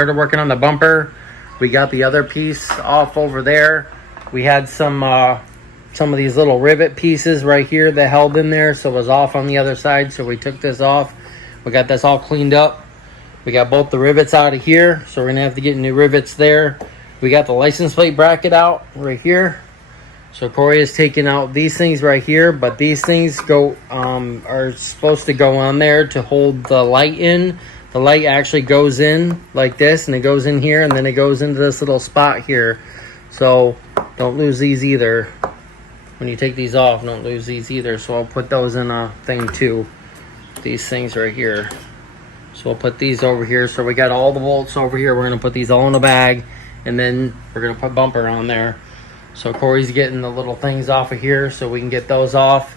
started working on the bumper. We got the other piece off over there. We had some of these little rivet pieces right here that held in there, so it was off on the other side, so we took this off. We got this all cleaned up. We got both the rivets out of here, so we're gonna have to get new rivets there. We got the license plate bracket out right here. So Corey is taking out these things right here, but these things are supposed to go on there to hold the light in. The light actually goes in like this, and it goes in here, and then it goes into this little spot here. So don't lose these either. When you take these off, don't lose these either. So I'll put those in a thing too. These things right here. So we'll put these over here. So we got all the bolts over here. We're gonna put these all in a bag, and then we're gonna put bumper on there. So Corey's getting the little things off of here so we can get those off.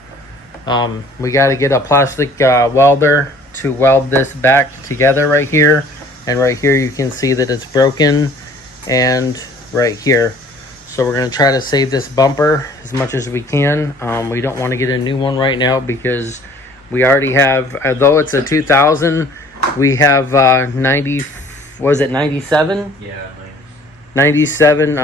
We got to get a plastic welder to weld this back together right here. And right here you can see that it's broken, and right here. So we're going to try to save this bumper as much as we can. We don't want to get a new one right now because we already have, although it's a 2000, we have 97? Yeah. 97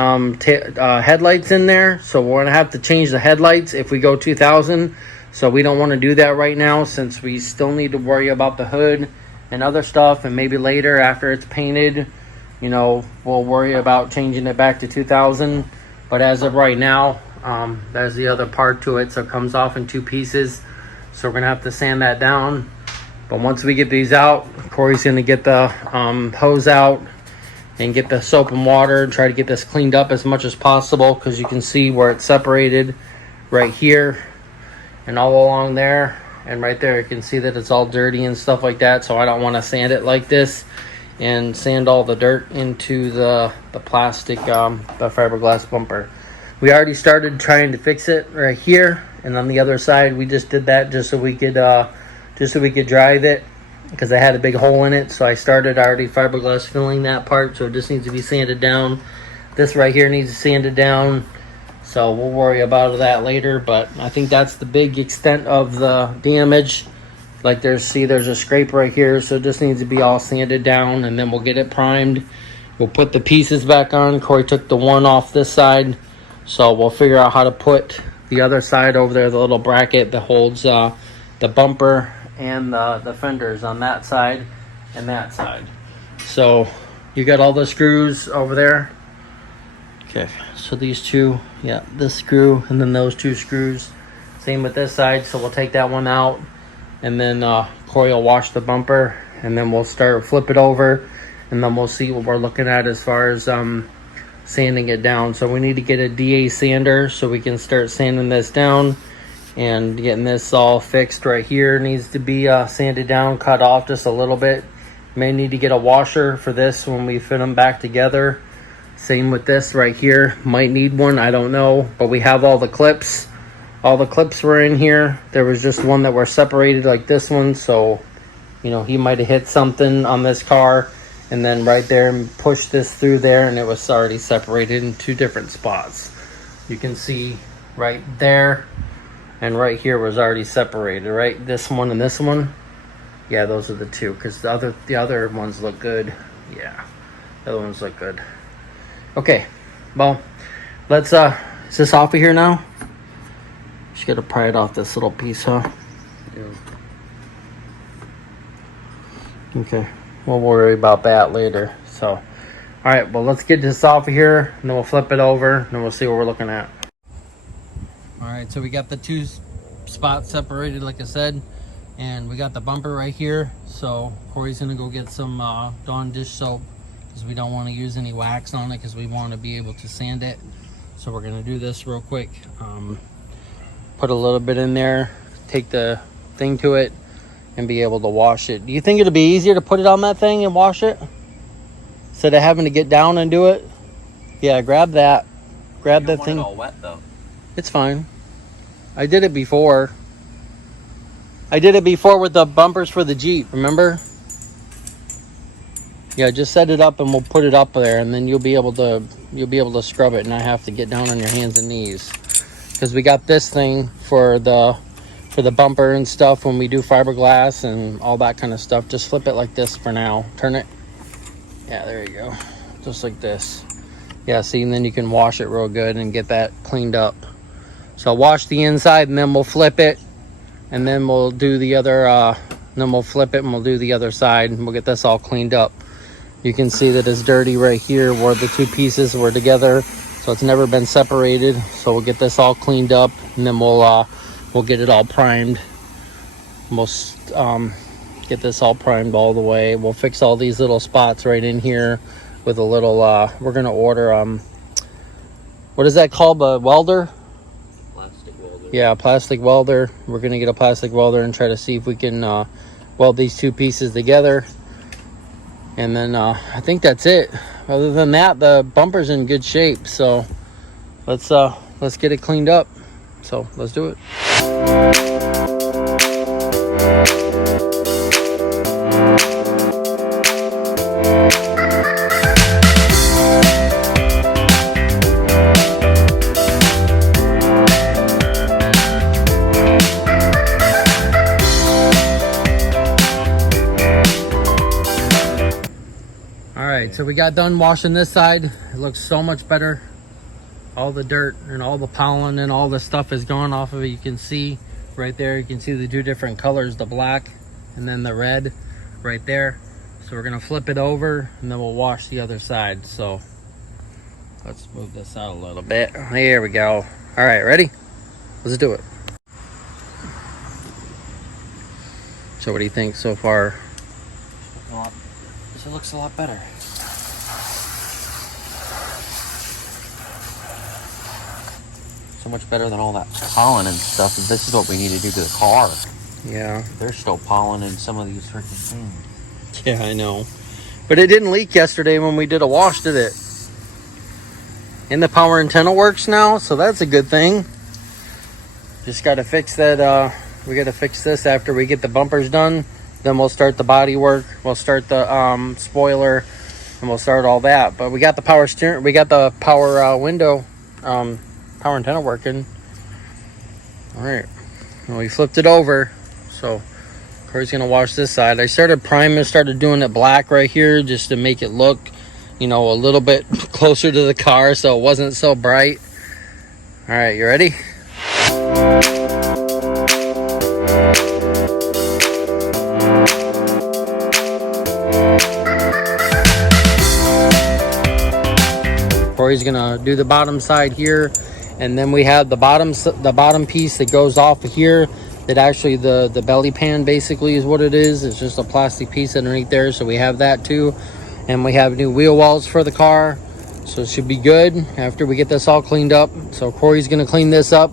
headlights in there, so we're gonna have to change the headlights if we go 2000. So we don't want to do that right now, since we still need to worry about the hood and other stuff, and maybe later after it's painted, you know, we'll worry about changing it back to 2000. But as of right now, there's the other part to it, so it comes off in two pieces, so we're gonna have to sand that down. But once we get these out, Corey's gonna get the hose out and get the soap and water and try to get this cleaned up as much as possible, because you can see where it's separated right here and all along there, and right there you can see that it's all dirty and stuff like that. So I don't want to sand it like this and sand all the dirt into the plastic, the fiberglass bumper. We already started trying to fix it right here, and on the other side we just did that just so we could drive it, because I had a big hole in it. So I started already fiberglass filling that part, so it just needs to be sanded down. This right here needs to sanded down, so we'll worry about that later. But I think that's the big extent of the damage. Like there's a scrape right here, so it just needs to be all sanded down, and then we'll get it primed. We'll put the pieces back on. Corey took the one off this side, so we'll figure out how to put the other side over there, the little bracket that holds the bumper and the fenders on that side and that side. So you got all the screws over there. Okay, so these two, yeah, this screw and then those two screws. Same with this side, so we'll take that one out, and then Corey will wash the bumper, and then we'll flip it over, and then we'll see what we're looking at as far as sanding it down. So we need to get a DA sander so we can start sanding this down. And getting this all fixed right here needs to be sanded down, cut off just a little bit. May need to get a washer for this when we fit them back together. Same with this right here. Might need one, I don't know. But we have all the clips. All the clips were in here. There was just one that were separated like this one. So, you know, he might have hit something on this car and then right there and pushed this through there, and it was already separated in two different spots. You can see right there. And right here was already separated, right? This one and this one. Yeah, those are the two, because the other ones look good. Yeah, the other ones look good. Okay, well, let's, is this off of here now? Just gotta pry it off this little piece, huh? Yeah. Okay, we'll worry about that later. So, all right, well, let's get this off of here, and then we'll flip it over, and then we'll see what we're looking at. All right, so we got the two spots separated, like I said, and we got the bumper right here. So Corey's gonna go get some Dawn dish soap, because we don't want to use any wax on it, because we want to be able to sand it. So we're gonna do this real quick. Put a little bit in there, take the thing to it, and be able to wash it. Do you think it'll be easier to put it on that thing and wash it instead of having to get down and do it? Yeah, grab that. Grab that thing. You don't want it all wet though. It's fine. I did it before. I did it before with the bumpers for the Jeep, remember? Yeah, just set it up and we'll put it up there, and then you'll be able to scrub it and not have to get down on your hands and knees. Because we got this thing for the bumper and stuff when we do fiberglass and all that kind of stuff. Just flip it like this for now. Turn it Yeah, there you go. Just like this. Yeah, see, and then you can wash it real good and get that cleaned up. So wash the inside and then we'll flip it. And then we'll do the other, then we'll flip it and we'll do the other side. And we'll get this all cleaned up. You can see that it's dirty right here where the two pieces were together. So it's never been separated. So we'll get this all cleaned up and then we'll get it all primed. We'll get this all primed all the way. We'll fix all these little spots right in here with a little, we're gonna order, what is that called, a welder? Plastic welder. Yeah, plastic welder. We're gonna get a plastic welder and try to see if we can weld these two pieces together. And then I think that's it. Other than that, the bumper's in good shape. So let's get it cleaned up. So let's do it. Alright, so we got done washing this side. It looks so much better. All the dirt and all the pollen and all the stuff is gone off of it. You can see right there, you can see the two different colors, the black and then the red right there. So we're gonna flip it over and then we'll wash the other side. So let's move this out a little bit. Here we go. Alright, ready? Let's do it. So what do you think so far? It looks a lot better. So much better than all that pollen and stuff. This is what we need to do to the car. Yeah. There's still pollen in some of these freaking things. Yeah, I know. But it didn't leak yesterday when we did a wash, did it? And the power antenna works now, so that's a good thing. Just got to fix that. We got to fix this after we get the bumpers done. Then we'll start the body work. We'll start the spoiler, and we'll start all that. But we got the power steering. We got the power window, power antenna working. All right. And we flipped it over. So Corey's gonna wash this side. I started priming, started doing it black right here just to make it look, you know, a little bit closer to the car, so it wasn't so bright. All right, you ready? Corey's gonna do the bottom side here, and then we have the bottom piece that goes off of here. That actually the belly pan basically is what it is. It's just a plastic piece underneath there, so we have that too. And we have new wheel wells for the car, so it should be good after we get this all cleaned up. So Corey's gonna clean this up.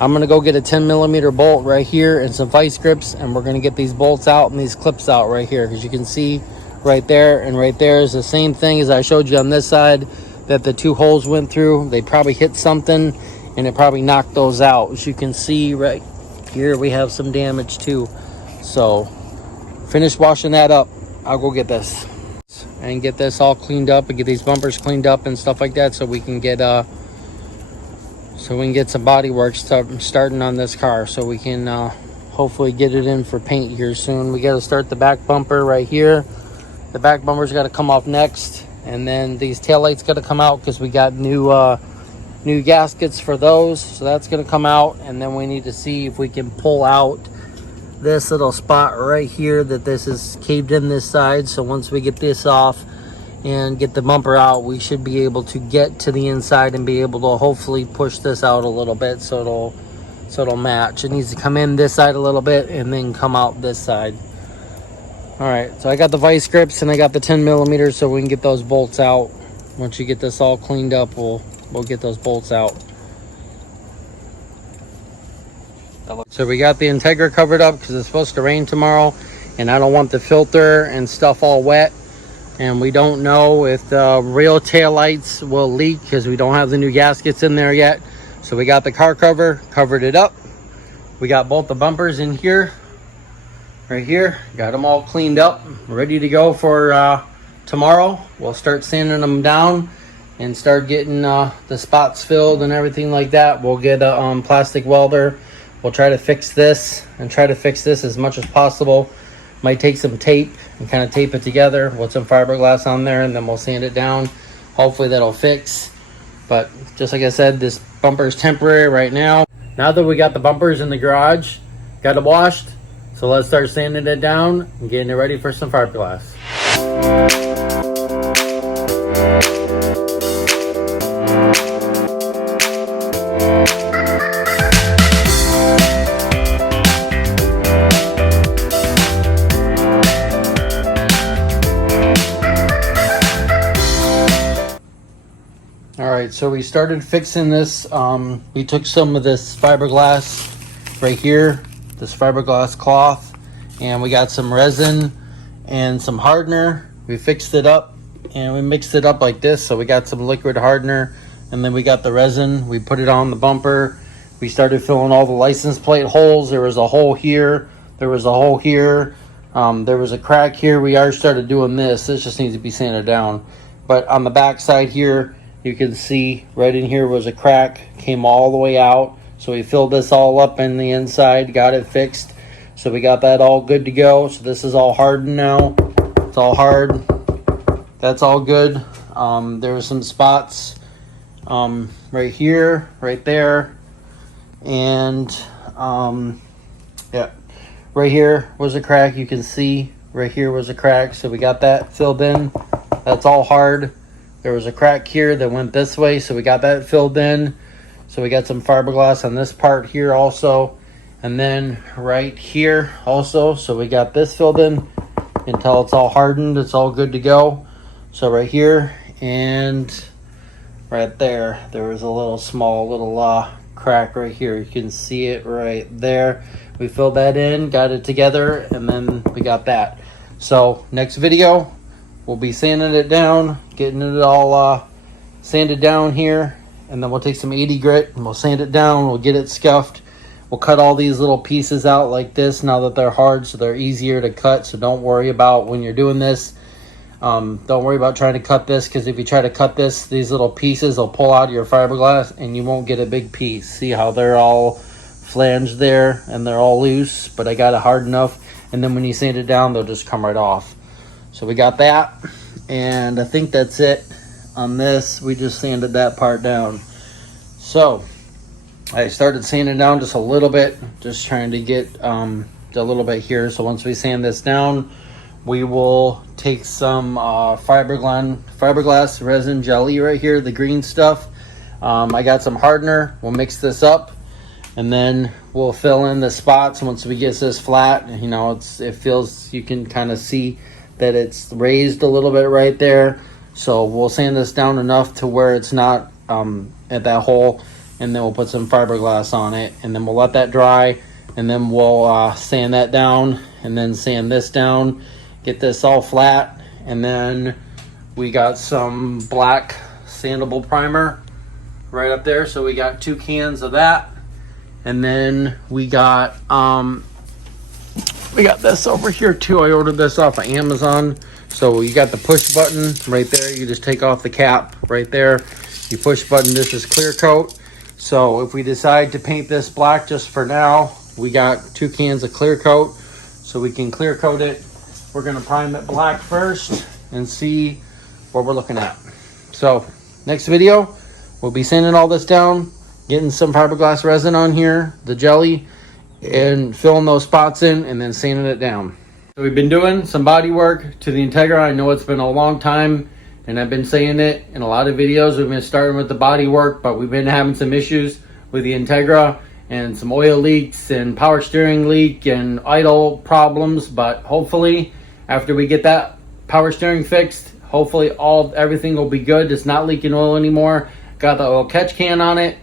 I'm gonna go get a 10mm bolt right here and some vice grips, and we're gonna get these bolts out and these clips out right here, because you can see right there and right there is the same thing as I showed you on this side that the two holes went through. They probably hit something and it probably knocked those out. As you can see right here, we have some damage too. So finish washing that up. I'll go get this and get this all cleaned up and get these bumpers cleaned up and stuff like that, so we can get some body work starting on this car, so we can hopefully get it in for paint here soon. We got to start the back bumper right here. The back bumper's got to come off next, and then these taillights got to come out because we got new gaskets for those, so that's going to come out. And then we need to see if we can pull out this little spot right here that this is caved in this side. So once we get this off and get the bumper out, we should be able to get to the inside and be able to hopefully push this out a little bit so it'll match. It needs to come in this side a little bit and then come out this side. All right, so I got the vice grips and I got the 10mm, so we can get those bolts out. Once you get this all cleaned up, we'll get those bolts out. So we got the Integra covered up because it's supposed to rain tomorrow, and I don't want the filter and stuff all wet. And we don't know if the real tail lights will leak because we don't have the new gaskets in there yet. So we got the car covered it up. We got both the bumpers in here, right here. Got them all cleaned up, ready to go for tomorrow. We'll start sanding them down and start getting the spots filled and everything like that. We'll get a plastic welder. We'll try to fix this as much as possible. Might take some tape and kind of tape it together with some fiberglass on there, and then we'll sand it down. Hopefully that'll fix. But just like I said, this bumper is temporary right now. Now that we got the bumpers in the garage, got it washed, so let's start sanding it down and getting it ready for some fiberglass. Alright, so we started fixing this. We took some of this fiberglass right here, this fiberglass cloth, and we got some resin and some hardener. We fixed it up and we mixed it up like this. So we got some liquid hardener, and then we got the resin. We put it on the bumper. We started filling all the license plate holes. There was a hole here. There was a hole here. There was a crack here. We already started doing this. This just needs to be sanded down. But on the back side here, you can see right in here was a crack, came all the way out. So we filled this all up in the inside, got it fixed. So we got that all good to go. So this is all hardened now. It's all hard. That's all good. There were some spots right here, right there, and yeah, right here was a crack. You can see right here was a crack. So we got that filled in. That's all hard. There was a crack here that went this way, so we got that filled in. So we got some fiberglass on this part here also, and then right here also. So we got this filled in until it's all hardened. It's all good to go. So right here and right there, there was a little small little crack right here. You can see it right there. We filled that in, got it together, and then we got that. So next video, we'll be sanding it down, getting it all sanded down here, and then we'll take some 80 grit and we'll sand it down. We'll get it scuffed. We'll cut all these little pieces out like this now that they're hard, so they're easier to cut. So don't worry about when you're doing this. Don't worry about trying to cut this, because if you try to cut this, these little pieces will pull out of your fiberglass and you won't get a big piece. See how they're all flanged there and they're all loose, but I got it hard enough. And then when you sand it down, they'll just come right off. So we got that, and I think that's it on this. We just sanded that part down. So I started sanding down just a little bit, just trying to get a little bit here. So once we sand this down, we will take some fiberglass resin jelly right here, the green stuff. I got some hardener. We'll mix this up, and then we'll fill in the spots. Once we get this flat, you know, it feels, you can kind of see that it's raised a little bit right there. So we'll sand this down enough to where it's not at that hole, and then we'll put some fiberglass on it, and then we'll let that dry, and then we'll sand that down, and then sand this down, get this all flat. And then we got some black sandable primer right up there, so we got 2 cans of that. And then we got this over here too. I ordered this off of Amazon. So you got the push button right there. You just take off the cap right there. You push button. This is clear coat. So if we decide to paint this black just for now, we got 2 cans of clear coat, so we can clear coat it. We're gonna prime it black first and see what we're looking at. So next video, we'll be sanding all this down, getting some fiberglass resin on here, the jelly, and filling those spots in, and then sanding it down. So we've been doing some body work to the Integra. I know it's been a long time, and I've been saying it in a lot of videos. We've been starting with the body work, but we've been having some issues with the Integra and some oil leaks and power steering leak and idle problems. But hopefully after we get that power steering fixed, hopefully everything will be good. It's not leaking oil anymore. Got the oil catch can on it,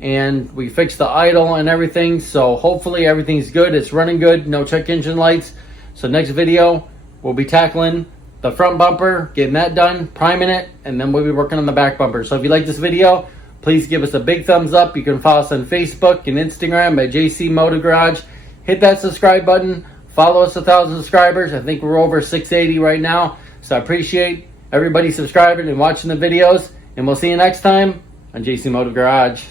and we fixed the idle and everything. So hopefully everything's good. It's running good. No check engine lights. So next video, we'll be tackling the front bumper, getting that done, priming it, and then we'll be working on the back bumper. So if you like this video, please give us a big thumbs up. You can follow us on Facebook and Instagram at JC Motor Garage. Hit that subscribe button. Follow us 1,000 subscribers. I think we're over 680 right now. So I appreciate everybody subscribing and watching the videos. And we'll see you next time on JC Motor Garage.